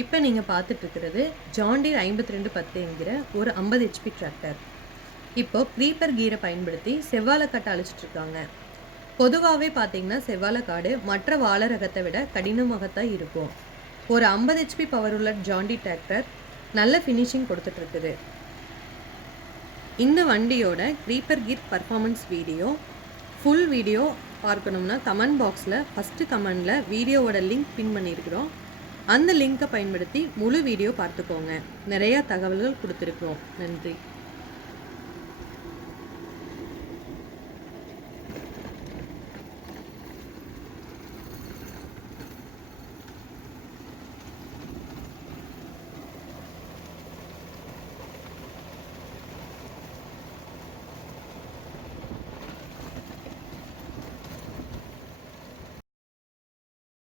இப்போ நீங்கள் பார்த்துட்ருக்கிறது ஜாண்டீர் 5210 என்கிற ஒரு 50 ஹெச்பி டிராக்டர். இப்போ க்ரீப்பர் கீரை பயன்படுத்தி செவ்வாழைக்காட்டை அழிச்சிட்ருக்காங்க. பொதுவாகவே பார்த்தீங்கன்னா செவ்வாழைக்காடு மற்ற வாழை ரகத்தை விட கடினமாகத்தான் இருக்கும். ஒரு 50 ஹெச்பி பவர் உள்ள ஜாண்டீர் டிராக்டர் நல்ல ஃபினிஷிங் கொடுத்துட்ருக்குது. இந்த வண்டியோட க்ரீப்பர் கீர் பர்ஃபார்மன்ஸ் வீடியோ ஃபுல் வீடியோ பார்க்கணும்னா கமெண்ட் பாக்ஸில் ஃபஸ்ட்டு கமெண்டில் வீடியோவோட லிங்க் பின் பண்ணியிருக்கிறோம். அந்த லிங்கை பயன்படுத்தி முழு வீடியோ பார்த்துக்கோங்க. நிறையா தகவல்கள் கொடுத்துருக்குறோம். நன்றி.